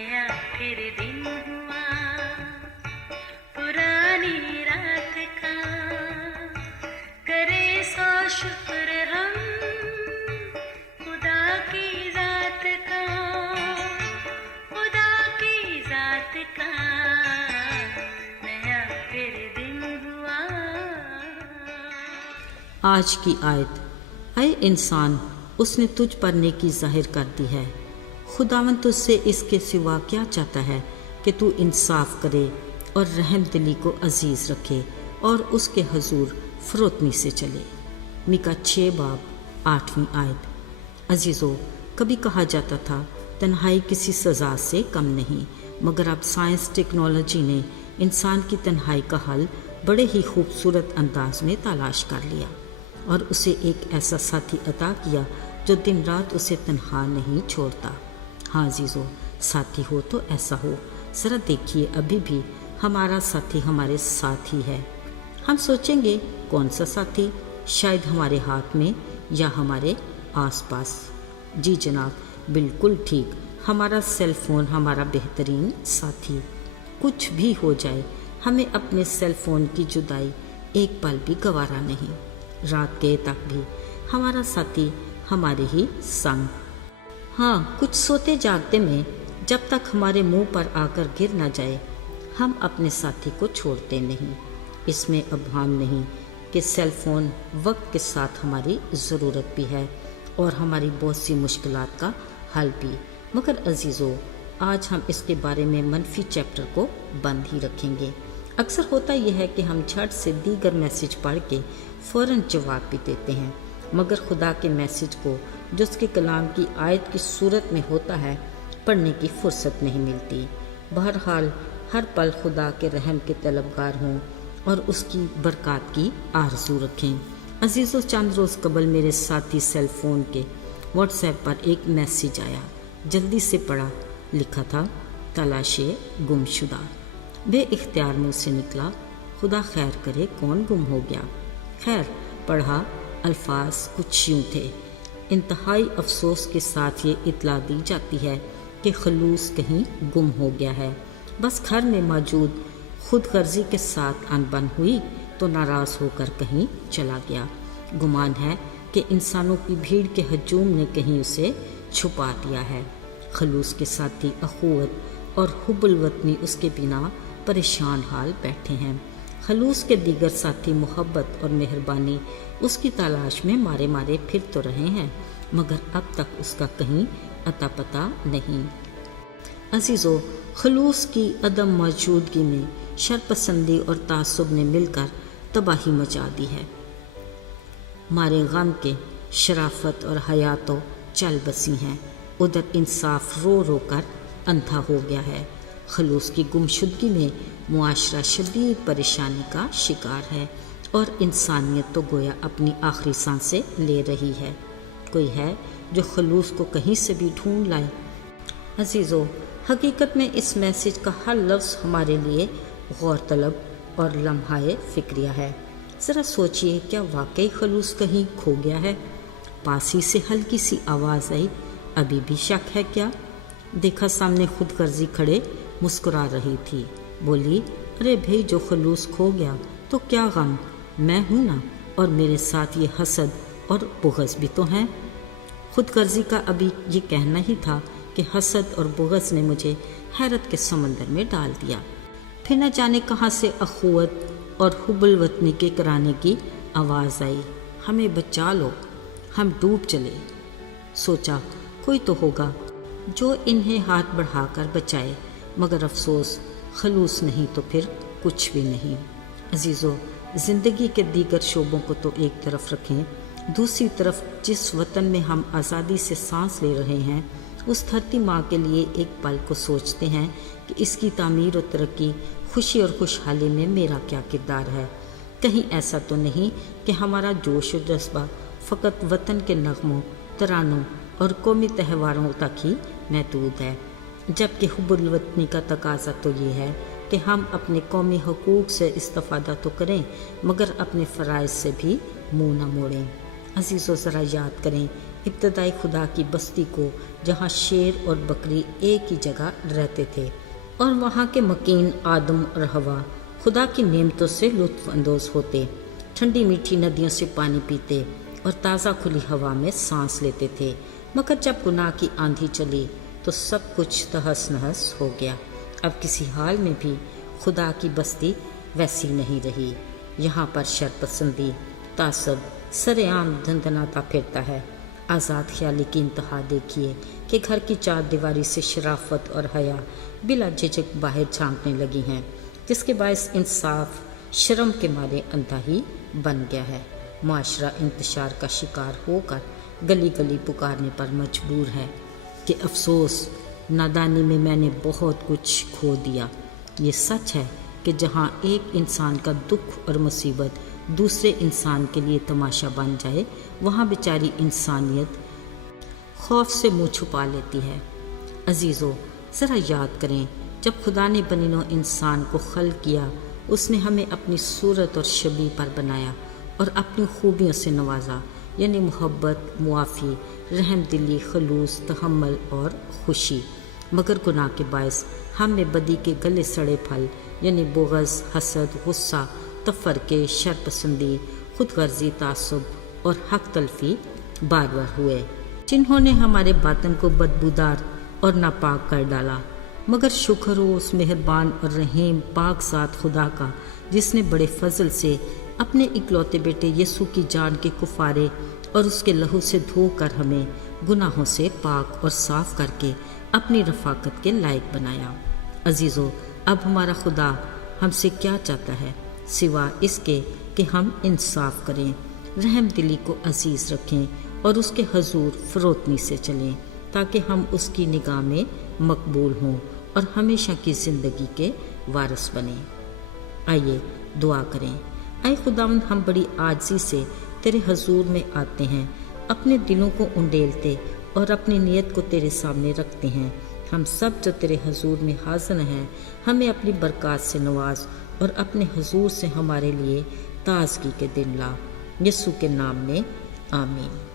नया फिर दिन हुआ पुरानी रात का, करे सौ शुक्र हम खुदा की जात का, खुदा की जात का नया फिर दिन हुआ। आज की आयत, ऐ इंसान उसने तुझ पर नेकी जाहिर कर दी है। खुदावन तुझसे इसके सिवा क्या चाहता है कि तू इंसाफ करे और रहम दिली को अजीज़ रखे और उसके हुजूर फरोतनी से चले। मीका 6 बाब 8वीं आयत। अजीज़ों, कभी कहा जाता था तन्हाई किसी सज़ा से कम नहीं, मगर अब साइंस टेक्नोलॉजी ने इंसान की तन्हाई का हल बड़े ही खूबसूरत अंदाज में तलाश कर लिया और उसे एक ऐसा साथी अता किया जो दिन रात उसे तन्हा नहीं छोड़ता। हाँ अजीज़ों, साथी हो तो ऐसा हो। ज़रा देखिए, अभी भी हमारा साथी हमारे साथ ही है। हम सोचेंगे कौन सा साथी, शायद हमारे हाथ में या हमारे आसपास। जी जनाब, बिल्कुल ठीक, हमारा सेल फ़ोन हमारा बेहतरीन साथी। कुछ भी हो जाए, हमें अपने सेल फ़ोन की जुदाई एक पल भी गवारा नहीं। रात गए तक भी हमारा साथी हमारे ही संग। हाँ, कुछ सोते जागते में जब तक हमारे मुंह पर आकर गिर न जाए, हम अपने साथी को छोड़ते नहीं। इसमें अभान नहीं कि सेल फ़ोन वक्त के साथ हमारी ज़रूरत भी है और हमारी बहुत सी मुश्किलात का हल भी। मगर अजीज़ों, आज हम इसके बारे में मनफी चैप्टर को बंद ही रखेंगे। अक्सर होता यह है कि हम झट से दीगर मैसेज पढ़ के फ़ौरन जवाब भी देते हैं, मगर खुदा के मैसेज को जो उसके कलाम की आयत की सूरत में होता है पढ़ने की फुर्सत नहीं मिलती। बहरहाल हर पल खुदा के रहम के तलबगार हों और उसकी बरक़ात की आरज़ू रखें। अजीज़ों, चंद रोज़ कबल मेरे साथी सेल फ़ोन के व्हाट्सएप पर एक मैसेज आया। जल्दी से पढ़ा। लिखा था, तलाशे गुमशुदा। बेइख्तियार मुँह से निकला, खुदा खैर करे, कौन गुम हो गया। खैर, पढ़ा, अल्फाज कुछ यूँ थे। इंतहाई अफसोस के साथ ये इत्तला दी जाती है कि खलूस कहीं गुम हो गया है। बस घर में मौजूद खुद गर्जी के साथ अनबन हुई तो नाराज़ होकर कहीं चला गया। गुमान है कि इंसानों की भीड़ के हजूम ने कहीं उसे छुपा दिया है। खलूस के साथी अखुवत और हुब्बुल वतनी उसके बिना परेशान हाल बैठे हैं। खलूस के दीगर साथी मोहब्बत और मेहरबानी उसकी तलाश में मारे मारे फिर तो रहे हैं, मगर अब तक उसका कहीं अता पता नहीं। अजीज़ों, खलूस की अदम मौजूदगी में शरपसंदी और तासुब ने मिलकर तबाही मचा दी है। मारे गम के शराफत और हया तो चल बसी हैं, उधर इंसाफ रो रो कर अंधा हो गया है। खलूस की गुमशुदगी में मुआशरा शदीद परेशानी का शिकार है और इंसानियत तो गोया अपनी आखिरी सांसें ले रही है। कोई है जो खलूस को कहीं से भी ढूंढ लाए। अजीज़ों, हकीकत में इस मैसेज का हर लफ्ज़ हमारे लिए गौर तलब और लम्हाए फ़िक्रिया है। ज़रा सोचिए, क्या वाकई खलूस कहीं खो गया है? पास ही से हल्की सी आवाज़ आई, अभी भी शक है क्या? देखा सामने खुद गर्जी खड़े मुस्कुरा रही थी। बोली, अरे भाई, जो खलूस खो गया तो क्या गम, मैं हूँ ना, और मेरे साथ ये हसद और बुग़्ज़ भी तो हैं। खुद गर्जी का अभी ये कहना ही था कि हसद और बुग़्ज़ ने मुझे हैरत के समंदर में डाल दिया। फिर न जाने कहाँ से अखुवत और हुब्बुल वतनी के कराने की आवाज़ आई, हमें बचा लो, हम डूब चले। सोचा कोई तो होगा जो इन्हें हाथ बढ़ाकर बचाए, मगर अफसोस खलूस नहीं तो फिर कुछ भी नहीं। अजीज़ों, ज़िंदगी के दीगर शोबों को तो एक तरफ रखें, दूसरी तरफ जिस वतन में हम आज़ादी से सांस ले रहे हैं, उस धरती माँ के लिए एक पल को सोचते हैं कि इसकी तामीर और तरक्की, खुशी और खुशहाली में मेरा क्या किरदार है। कहीं ऐसा तो नहीं कि हमारा जोश और जज्बा फ़कत वतन के नगमों, तरानों और कौमी त्यौहारों तक ही महदूद है, जबकि हुब्बुल वतनी का तकाजा तो ये है कि हम अपने कौमी हकूक़ से इस्तिफ़ादा तो करें, मगर अपने फ़राइज़ से भी मुँह न मोड़ें। अज़ीज़ों, ज़रा याद करें ابتدائی خدا کی بستی کو جہاں شیر اور بکری ایک ہی جگہ رہتے تھے اور وہاں کے مکین آدم اور حوا خدا کی نعمتوں سے لطف اندوز ہوتے، ٹھنڈی میٹھی ندیوں سے پانی پیتے اور تازہ کھلی ہوا میں سانس لیتے تھے، مگر جب گناہ کی آندھی چلی تو سب کچھ تہس نہس ہو گیا۔ اب کسی حال میں بھی خدا کی بستی ویسی نہیں رہی۔ یہاں پر شر پسندی، تعصب سر عام دھندناتا پھرتا ہے۔ آزاد خیالی کی انتہا دیکھیے کہ گھر کی چار دیواری سے شرافت اور حیا بلا جھجک باہر جھانکنے لگی ہیں، جس کے باعث انصاف شرم کے مارے اندھا ہی بن گیا ہے۔ معاشرہ انتشار کا شکار ہو کر گلی گلی پکارنے پر مجبور ہے کہ افسوس، نادانی میں میں نے بہت کچھ کھو دیا۔ یہ سچ ہے کہ جہاں ایک انسان کا دکھ اور مصیبت دوسرے انسان کے لیے تماشا بن جائے، وہاں بیچاری انسانیت خوف سے منہ چھپا لیتی ہے۔ عزیزو، ذرا یاد کریں، جب خدا نے بنی نوع انسان کو خلق کیا، اس نے ہمیں اپنی صورت اور شبیہ پر بنایا اور اپنی خوبیوں سے نوازا، یعنی محبت، معافی، رحم دلی، خلوص، تحمل اور خوشی۔ مگر گناہ کے باعث ہم میں بدی کے گلے سڑے پھل یعنی بغض، حسد، غصہ، تفرقے، شر پسندی، خود غرضی، تعصب اور حق تلفی بار بار ہوئے، جنہوں نے ہمارے باطن کو بدبودار اور ناپاک کر ڈالا۔ مگر شکر ہو اس مہربان اور رحیم پاک ذات خدا کا، جس نے بڑے فضل سے اپنے اکلوتے بیٹے یسوع کی جان کے کفارے اور اس کے لہو سے دھو کر ہمیں گناہوں سے پاک اور صاف کر کے اپنی رفاقت کے لائق بنایا۔ عزیزو، اب ہمارا خدا ہم سے کیا چاہتا ہے سوا اس کے کہ ہم انصاف کریں، رحم دلی کو عزیز رکھیں اور اس کے حضور فروتنی سے چلیں، تاکہ ہم اس کی نگاہ میں مقبول ہوں اور ہمیشہ کی زندگی کے وارث بنیں۔ آئیے دعا کریں۔ اے خداوند، ہم بڑی عاجزی سے تیرے حضور میں آتے ہیں، اپنے دلوں کو انڈیلتے اور اپنی نیت کو تیرے سامنے رکھتے ہیں۔ ہم سب جو تیرے حضور میں حاضر ہیں، ہمیں اپنی برکات سے نواز اور اپنے حضور سے ہمارے لیے تازگی کے دن لا۔ یسوع کے نام میں آمین۔